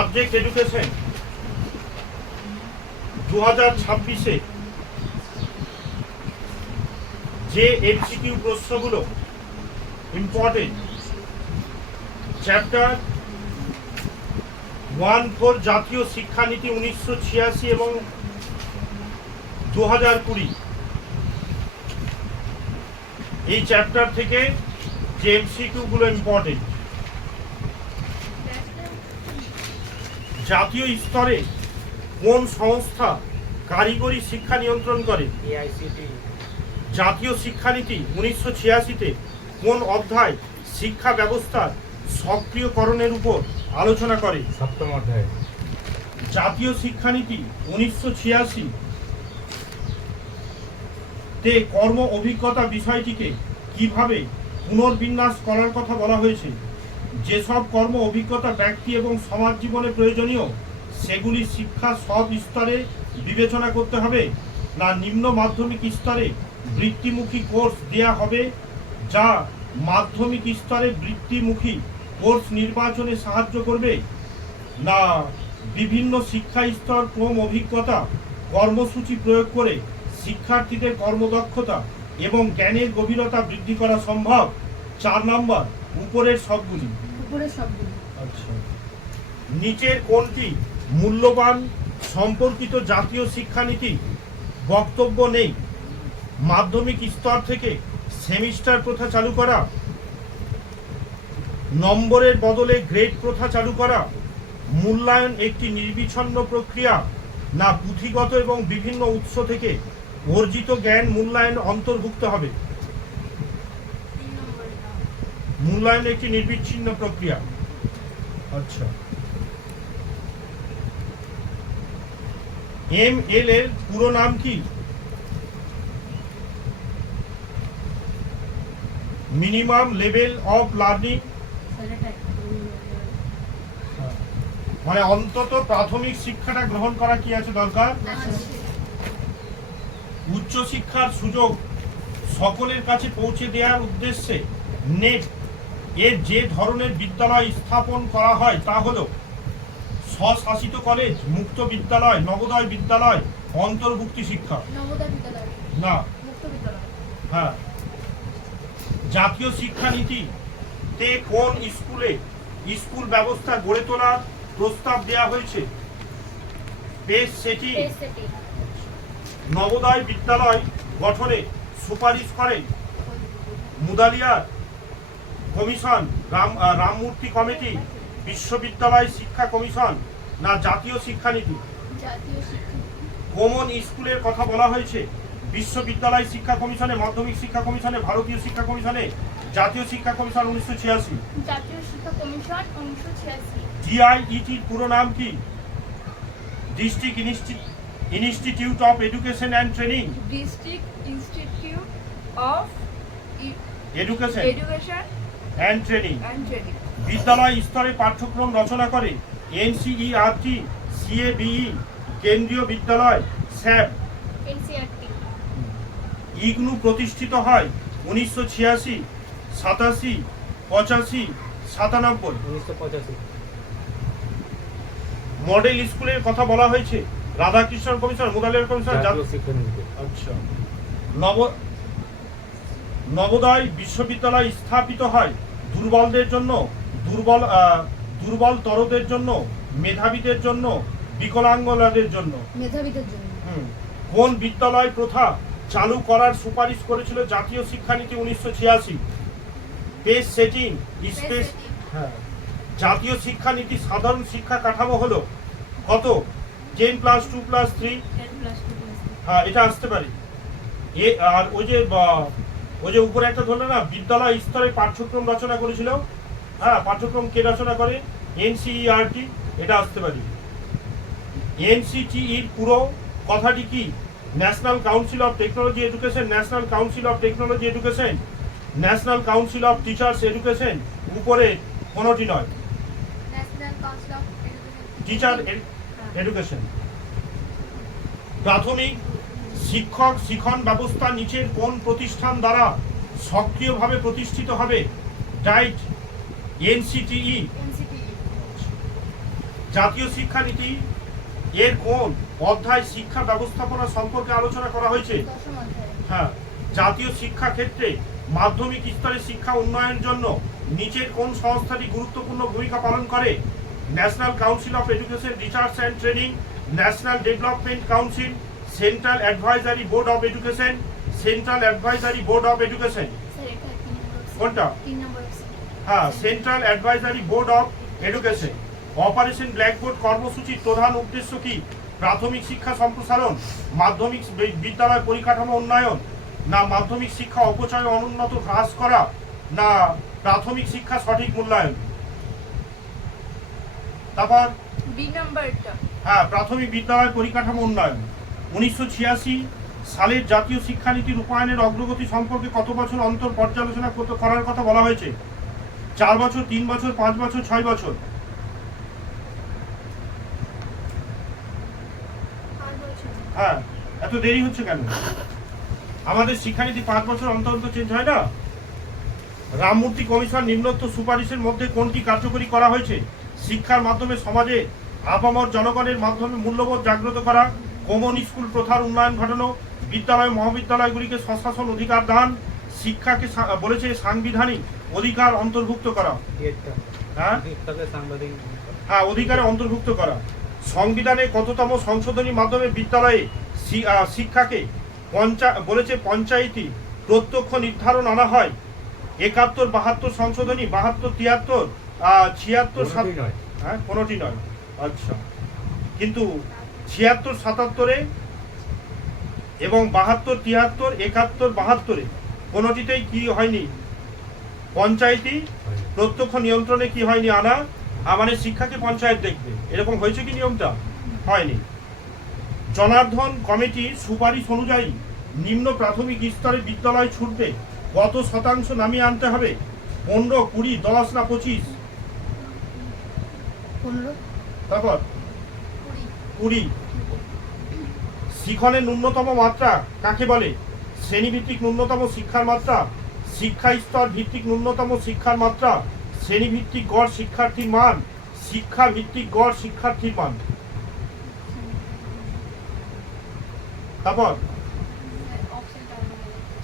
Subject education দু হাজার ছাব্বিশে যে এমসিকিউ প্রশ্নগুলো ইম্পর্টেন্ট চ্যাপ্টার ওয়ান ফোর জাতীয় শিক্ষানীতি উনিশশো ছিয়াশি এবং দু হাজার কুড়ি। এই চ্যাপ্টার থেকে যে এমসিকিউগুলো ইম্পর্টেন্ট জাতীয় স্তরে কোন সংস্থা কারিগরি শিক্ষা নিয়ন্ত্রণ করে? এআইসিটি জাতীয় শিক্ষানীতি উনিশশো ছিয়াশিতে কোন অধ্যায় শিক্ষা ব্যবস্থার সক্রিয়করণের উপর আলোচনা করে? সপ্তম অধ্যায়। জাতীয় শিক্ষানীতি উনিশশো ছিয়াশি তে কর্ম অভিজ্ঞতা বিষয়টিকে কীভাবে পুনর্বিন্যাস করার কথা বলা হয়েছে? যেসব কর্ম, অভিজ্ঞতা, ব্যক্তি এবং সমাজ জীবনে প্রয়োজনীয়, সেগুলি শিক্ষা সব স্তরে বিবেচনা করতে হবে। না নিম্ন মাধ্যমিক স্তরে বৃত্তিমুখী কোর্স দেয়া হবে, যা মাধ্যমিক স্তরে বৃত্তিমুখী কোর্স নির্বাচনে সাহায্য করবে। না বিভিন্ন শিক্ষা স্তর ক্রম অভিজ্ঞতা, কর্মসূচি প্রয়োগ করে শিক্ষার্থীদের কর্মদক্ষতা এবং জ্ঞানের গভীরতা বৃদ্ধি করা সম্ভব। চার নম্বর উপরের সবগুলি। উপরের সবগুলো। আচ্ছা। নিচের কোনটি মূল্যবান সম্পর্কিত জাতীয় শিক্ষানীতি বক্তব্য নেই? মাধ্যমিক স্তর থেকে সেমিস্টার প্রথা চালু করা নম্বরের বদলে গ্রেড প্রথা চালু করা মূল্যায়ন একটি নির্বিচ্ছন্ন প্রক্রিয়া না পুঁথিগত এবং বিভিন্ন উৎস থেকে অর্জিত জ্ঞান মূল্যায়ন অন্তর্ভুক্ত হবে? মূল্যায়ন একটি নির্বিচ্ছিন্ন প্রক্রিয়া। আচ্ছা। এম এল এর পুরো নাম কি? Minimum level of learning. মানে অন্তত প্রাথমিক শিক্ষাটা গ্রহণ করা কি আছে দরকার? উচ্চ শিক্ষার সুযোগ সকলের কাছে পৌঁছে দেওয়ার উদ্দেশ্যে নেট এর যে ধরনের বিদ্যালয় স্থাপন করা হয় তা হলো স্বশাসিত কলেজ মুক্ত বিদ্যালয় নবোদয় বিদ্যালয় অন্তর্ভুক্তি শিক্ষা। না। হ্যাঁ। জাতীয় শিক্ষানীতি তে কোন স্কুলে স্কুল ব্যবস্থা গড়ে তোলার প্রস্তাব দেওয়া হয়েছে? পেজ সেটি। নবোদয় বিদ্যালয় গঠনে সুপারিশ করেন মুদালিয়ার কমিশন রাম রামমূর্তি কমিটি বিশ্ববিদ্যালয় শিক্ষা কমিশন না জাতীয় শিক্ষানীতি? কমন স্কুলের কথা বলা হয়েছে। বিশ্ববিদ্যালয় শিক্ষা কমিশনে মাধ্যমিক শিক্ষা কমিশনে ভারতীয় শিক্ষা কমিশনে জাতীয় শিক্ষা কমিশন উনিশশো ছিয়াশি। জিআইইটির পুরো নাম কি? District institute of education and training. Institute of E- education Education and training. বিদ্যালয় স্তরে পাঠ্যক্রম রচনা করে এনসিইআরটি সিএবিই কেন্দ্রীয় বিদ্যালয় স্যাব। এনসিআরটি ইগনু প্রতিষ্ঠিত হয় উনিশশো ছিয়াশি সাতাশি পঁচাশি সাতানব্বই। মডেল স্কুলের কথা বলা হয়েছে। রাধাকৃষ্ণ কমিশন মুদালিয়ার কমিশন আচ্ছা। নব নবোদয় বিশ্ববিদ্যালয় স্থাপিত হয় দুর্বলদের জন্য দুর্বল দুর্বল তরদের জন্য মেধাবীদের জন্য বিকলাঙ্গদের জন্য। মেধাবীদের জন্য। কোন বিদ্যালয় প্রথা চালু করার সুপারিশ করেছিল জাতীয় শিক্ষানীতি উনিশশো ছিয়াশি? পেজ সেটিং স্পেস হ্যাঁ। জাতীয় শিক্ষানীতি সাধারণ শিক্ষা কাঠামো হলো কত? Ten plus two plus three হ্যাঁ এটা আসতে পারে। এ আর ওই যে ওই যে উপরে একটা ধরলো না বিদ্যালয় স্তরে পাঠ্যক্রম রচনা করেছিল। হ্যাঁ পাঠ্যক্রম কে রচনা করে? এনসিইআরটি এটা আসতে পারে। এনসিটিইর পুরো কথাটি কি? National council of technology education national council of technology education national council of teachers education উপরে কোনোটি নয়। National council of teacher education প্রাথমিক শিক্ষক শিখন ব্যবস্থা নিচের কোন প্রতিষ্ঠান দ্বারা সক্রিয়ভাবে প্রতিষ্ঠিত হবে? ডাইট এনসিটিই এনসিটিই জাতীয় শিক্ষানীতি এর কোন অধ্যায় শিক্ষা ব্যবস্থাপনা সম্পর্কে আলোচনা করা হয়েছে? হ্যাঁ। জাতীয় শিক্ষা ক্ষেত্রে মাধ্যমিক স্তরে শিক্ষা উন্নয়নের জন্য নিচের কোন সংস্থাটি গুরুত্বপূর্ণ ভূমিকা পালন করে? National council of education research and training national development council central advisory board of education central advisory board of education. কোনটা? হ্যাঁ central advisory board of education operation blackboard কর্মসূচির প্রধান উদ্দেশ্য কি? প্রাথমিক শিক্ষা সম্প্রসারণ মাধ্যমিক বিদ্যালয় পরিকাঠামো উন্নয়ন না মাধ্যমিক শিক্ষা অপচয় অনুন্নত হ্রাস করা না প্রাথমিক শিক্ষা সঠিক মূল্যায়ন? তারপর? হ্যাঁ প্রাথমিক বিদ্যালয় পরিকাঠামো উন্নয়ন। উনিশশো ছিয়াশি সালের জাতীয় শিক্ষানীতি রূপায়ণের অগ্রগতি সম্পর্কে কত বছর অন্তর পর্যালোচনা করতে- করার কথা বলা হয়েছে? চার বছর তিন বছর পাঁচ বছর ছয় বছর? বছর। হ্যাঁ এত দেরি হচ্ছে কেন? আমাদের শিক্ষানীতি পাঁচ বছর অন্তর অন্তর চেঞ্জ হয় না? রামমূর্তি কমিশন নিম্নোক্ত সুপারিশের মধ্যে কোনটি কার্যকরী করা হয়েছে? শিক্ষার মাধ্যমে সমাজে আপামর জনগণের মাধ্যমে মূল্যবোধ জাগ্রত করা কমন স্কুল প্রথার উন্নয়ন ঘটানো বিদ্যালয় মহাবিদ্যালয়গুলিকে স্বশাসন অধিকার দান শিক্ষাকে বলেছে সাংবিধানিক অধিকার অন্তর্ভুক্ত করা। হ্যাঁ? হ্যাঁ অধিকারে অন্তর্ভুক্ত করা। সংবিধানে কততম সংশোধনীর মাধ্যমে বিদ্যালয়ে শিক্ষাকে পঞ্চা বলেছে পঞ্চায়েতি প্রত্যক্ষ নির্ধারণ আনা হয়। একাত্তর বাহাত্তর সংশোধনী বাহাত্তর তিয়াত্তর ছিয়াত্তর সাত হ্যাঁ কোনোটি নয়। আচ্ছা। কিন্তু ছিয়াত্তর সাতাত্তরে এবং বাহাত্তর তিয়াত্তর একাত্তর বাহাত্তরে। কোনোটিতেই কি হয়নি? পঞ্চায়েতি হয়নি। প্রত্যক্ষ নিয়ন্ত্রণে কি হয়নি আনা? আমাদের শিক্ষাকে পঞ্চায়েত দেখবে। এরকম হয়েছে কি নিয়মটা? হয়নি। জনার্দন কমিটির সুপারিশ অনুযায়ী নিম্ন প্রাথমিক স্তরের বিদ্যালয় ছুটবে। কত শতাংশ নামিয়ে আনতে হবে? পনেরো কুড়ি দশ না পঁচিশ? তারপর কুড়ি শিখনের ন্যূনতম মাত্রা কাকে বলে শ্রেণীভিত্তিক ন্যূনতম শিক্ষার মাত্রা, শিক্ষা স্তর ভিত্তিক ন্যূনতম শিক্ষার মাত্রা, শ্রেণীভিত্তিক গড় শিক্ষার্থীর মান, শিক্ষা ভিত্তিক গড় শিক্ষার্থীর মান তারপর।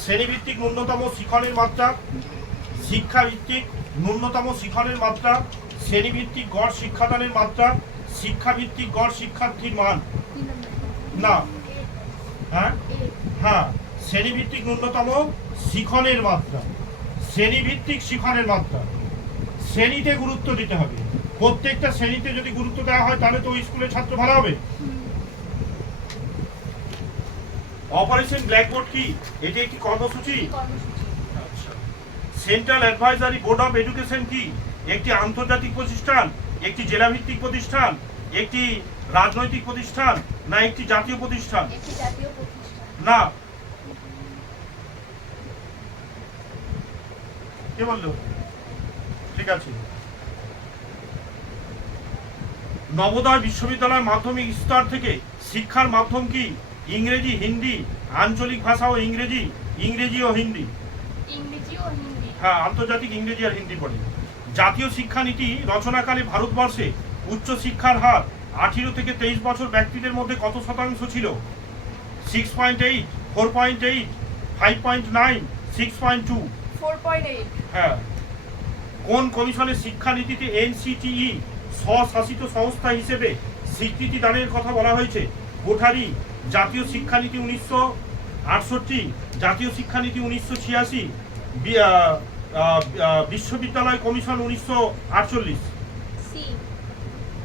শ্রেণীভিত্তিক ন্যূনতম শিখনের মাত্রা শিক্ষা ভিত্তিক ন্যূনতম শিখনের মাত্রা, শ্রেণীভিত্তিক গড় শিক্ষাদানের মাত্রা শিক্ষাভিত্তিক গড় শিক্ষার্থীর মান। না। হ্যাঁ? হ্যাঁ। শ্রেণীভিত্তিক ন্যূনতম শিখনের মাত্রা। শ্রেণীভিত্তিক শিখনের মাত্রা। শ্রেণীতে গুরুত্ব দিতে হবে। প্রত্যেকটা শ্রেণীতে যদি গুরুত্ব দেওয়া হয় তাহলে তো ওই স্কুলের ছাত্র ভালো হবে। অপারেশন ব্ল্যাকবোর্ড কি? এটি একটি কর্মসূচি? কর্মসূচি। Central advisory board of education কি? একটি আন্তর্জাতিক প্রতিষ্ঠান? একটি জেলাভিত্তিক প্রতিষ্ঠান একটি রাজনৈতিক প্রতিষ্ঠান না একটি জাতীয় প্রতিষ্ঠান? না। কে বলল? ঠিক আছে। নবোদয় বিশ্ববিদ্যালয়ের মাধ্যমিক স্তর থেকে শিক্ষার মাধ্যম কি? ইংরেজি হিন্দি আঞ্চলিক ভাষা ও ইংরেজি? ইংরেজি ও হিন্দি। হ্যাঁ আন্তর্জাতিক ইংরেজি আর হিন্দি পড়ে। জাতীয় শিক্ষানীতি রচনাকালে ভারতবর্ষে উচ্চ শিক্ষার হার আঠেরো থেকে তেইশ বছর ব্যক্তিদের মধ্যে কত শতাংশ ছিল? Six point eight four point eight five point nine six point two four point eight হ্যাঁ। কোন কমিশনের শিক্ষানীতিতে এনসিটিই স্বশাসিত সংস্থা হিসেবে স্বীকৃতি দানের কথা বলা হয়েছে? কোঠারি জাতীয় শিক্ষানীতি উনিশশো আটষট্টি জাতীয় শিক্ষানীতি উনিশশো ছিয়াশি বিশ্ববিদ্যালয় কমিশন উনিশশো আটচল্লিশ।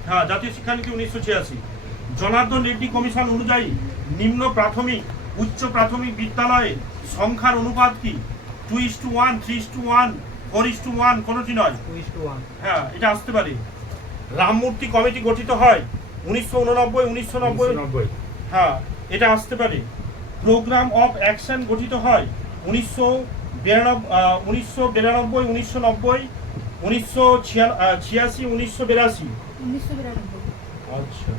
হ্যাঁ জাতীয় শিক্ষানীতি উনিশশো ছিয়াশি। জনার্দন রেড্ডি কমিশন অনুযায়ী নিম্ন প্রাথমিক উচ্চ প্রাথমিক বিদ্যালয়ে সংখ্যার অনুপাত কি? Two is two one three is two one four is two one কোনোটি নয়। টু ইস টু ওয়ান হ্যাঁ এটা আসতে পারে। রামমূর্তি কমিটি গঠিত হয় উনিশশো উননব্বই উনিশশো নব্বই। নব্বই। হ্যাঁ এটা আসতে পারে। প্রোগ্রাম অফ অ্যাকশন গঠিত হয় উনিশশো বিরানব্বই উনিশশো বিরানব্বই উনিশশো নব্বই উনিশশো ছিয়াশি উনিশশো বিরাশি। আচ্ছা।